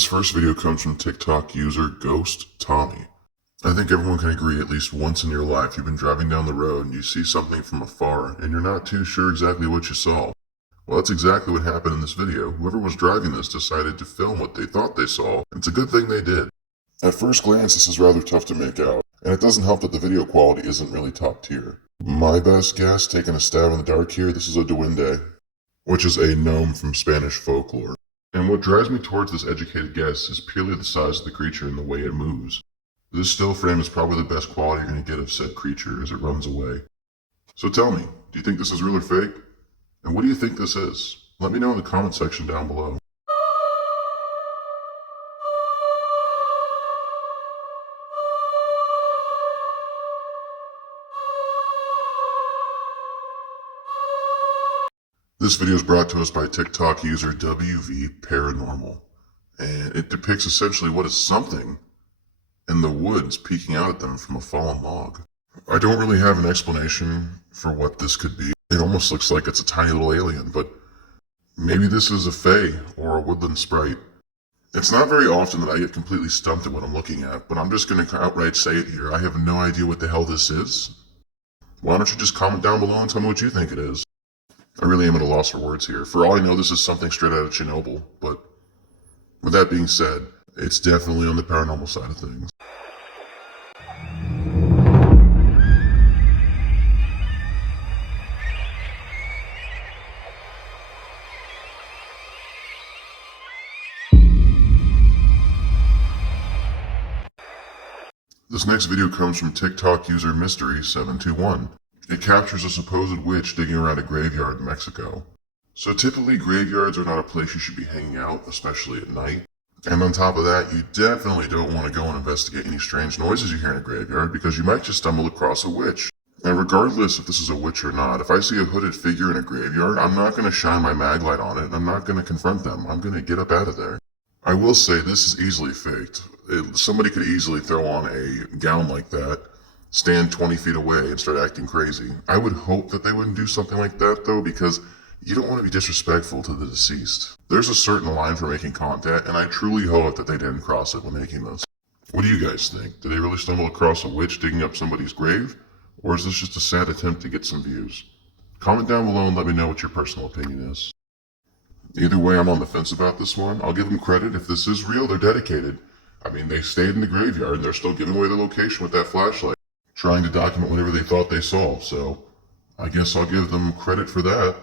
This first video comes from TikTok user Ghost Tommy. I think everyone can agree at least once in your life you've been driving down the road and you see something from afar and you're not too sure exactly what you saw. Well, that's exactly what happened in this video. Whoever was driving this decided to film what they thought they saw, and it's a good thing they did. At first glance, this is rather tough to make out, and it doesn't help that the video quality isn't really top tier. My best guess, taking a stab in the dark here, this is a duende, which is a gnome from Spanish folklore. And what drives me towards this educated guess is purely the size of the creature and the way it moves. This still frame is probably the best quality you're going to get of said creature as it runs away. So tell me, do you think this is real or fake? And what do you think this is? Let me know in the comment section down below. This video is brought to us by TikTok user WV Paranormal, and it depicts essentially what is something in the woods peeking out at them from a fallen log. I don't really have an explanation for what this could be. It almost looks like it's a tiny little alien, but maybe this is a fae or a woodland sprite. It's not very often that I get completely stumped at what I'm looking at, but I'm just going to outright say it here. I have no idea what the hell this is. Why don't you just comment down below and tell me what you think it is? I really am at a loss for words here. For all I know, this is something straight out of Chernobyl, but with that being said, it's definitely on the paranormal side of things. This next video comes from TikTok user Mystery721. It captures a supposed witch digging around a graveyard in Mexico. So typically graveyards are not a place you should be hanging out, especially at night. And on top of that, you definitely don't want to go and investigate any strange noises you hear in a graveyard because you might just stumble across a witch. And regardless if this is a witch or not, if I see a hooded figure in a graveyard, I'm not going to shine my mag light on it and I'm not going to confront them. I'm going to get up out of there. I will say this is easily faked. Somebody could easily throw on a gown like that, stand 20 feet away and start acting crazy. I would hope that they wouldn't do something like that though, because you don't want to be disrespectful to the deceased. There's a certain line for making content, and I truly hope that they didn't cross it when making this. What do you guys think? Did they really stumble across a witch digging up somebody's grave? Or is this just a sad attempt to get some views? Comment down below and let me know what your personal opinion is. Either way, I'm on the fence about this one. I'll give them credit. If this is real, they're dedicated. I mean, they stayed in the graveyard and they're still giving away the location with that flashlight, trying to document whatever they thought they saw, so I guess I'll give them credit for that.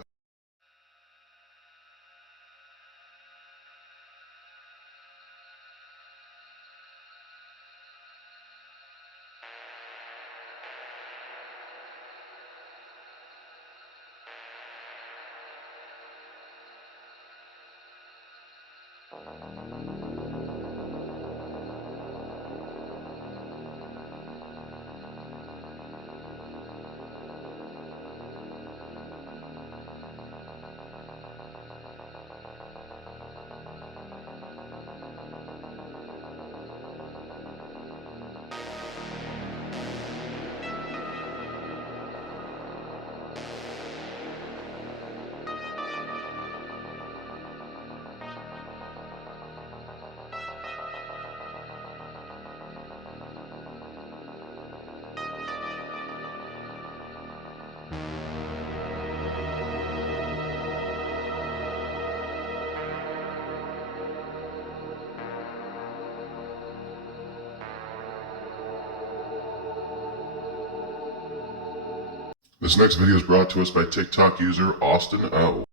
This next video is brought to us by TikTok user Austin O.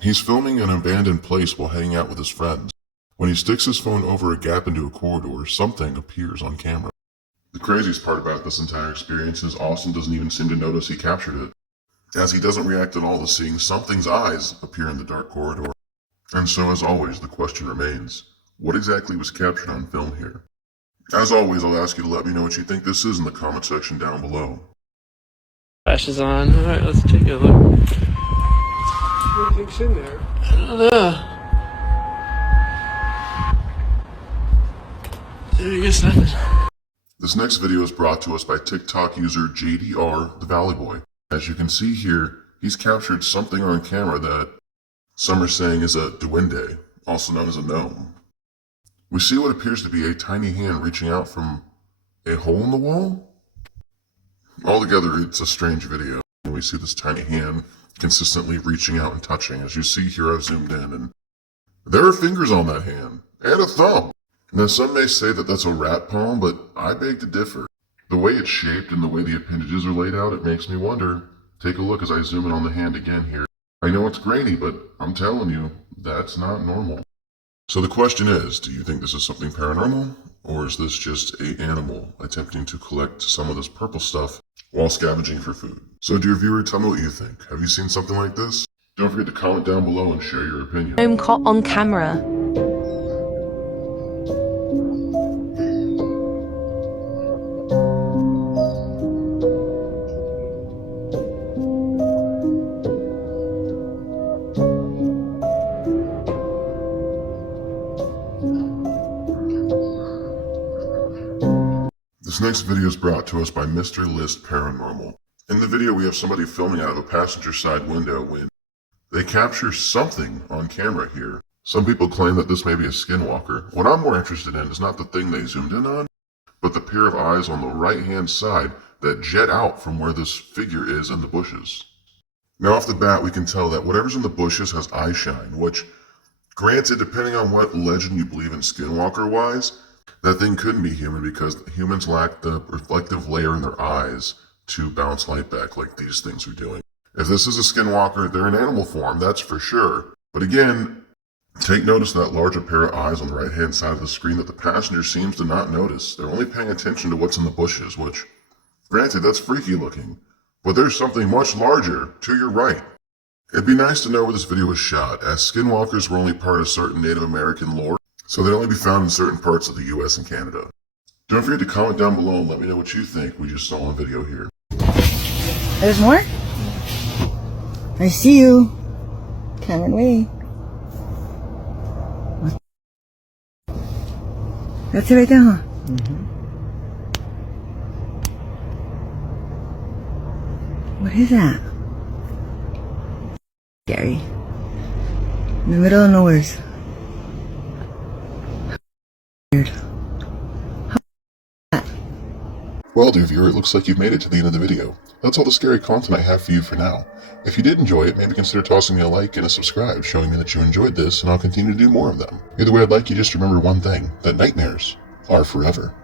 He's filming an abandoned place while hanging out with his friends. When he sticks his phone over a gap into a corridor, something appears on camera. The craziest part about this entire experience is Austin doesn't even seem to notice he captured it, as he doesn't react at all to seeing something's eyes appear in the dark corridor. And so as always, the question remains, what exactly was captured on film here? As always, I'll ask you to let me know what you think this is in the comment section down below. Flash is on. Alright, let's take a look. What do you think's in there? I don't know. I guess nothing. This next video is brought to us by TikTok user JDR the Valley Boy. As you can see here, he's captured something on camera that some are saying is a duende, also known as a gnome. We see what appears to be a tiny hand reaching out from a hole in the wall. Altogether, it's a strange video. We see this tiny hand consistently reaching out and touching. As you see here, I've zoomed in, and there are fingers on that hand, and a thumb. Now, some may say that that's a rat palm, but I beg to differ. The way it's shaped and the way the appendages are laid out, it makes me wonder. Take a look as I zoom in on the hand again here. I know it's grainy, but I'm telling you, that's not normal. So the question is, do you think this is something paranormal, or is this just an animal attempting to collect some of this purple stuff while scavenging for food? So dear viewer, tell me what you think. Have you seen something like this? Don't forget to comment down below and share your opinion. Gnome caught on camera. This next video is brought to us by Mr. List Paranormal. In the video, we have somebody filming out of a passenger side window when they capture something on camera here. Some people claim that this may be a skinwalker. What I'm more interested in is not the thing they zoomed in on, but the pair of eyes on the right-hand side that jet out from where this figure is in the bushes. Now, off the bat, we can tell that whatever's in the bushes has eye shine, which, granted, depending on what legend you believe in skinwalker-wise, that thing couldn't be human because humans lack the reflective layer in their eyes to bounce light back like these things are doing. If this is a skinwalker, they're in animal form, that's for sure. But again, take notice of that larger pair of eyes on the right-hand side of the screen that the passenger seems to not notice. They're only paying attention to what's in the bushes, which, granted, that's freaky looking. But there's something much larger to your right. It'd be nice to know where this video was shot, as skinwalkers were only part of certain Native American lore, so they'd only be found in certain parts of the US and Canada. Don't forget to comment down below and let me know what you think we just saw on video here. There's more? I see you. Coming away. What? That's it right there, huh? Mm-hmm. What is that? Scary. In the middle of nowhere. Weird. Well, dear viewer, it looks like you've made it to the end of the video. That's all the scary content I have for you for now. If you did enjoy it, maybe consider tossing me a like and a subscribe, showing me that you enjoyed this, and I'll continue to do more of them. Either way, I'd like you just to remember one thing, that nightmares are forever.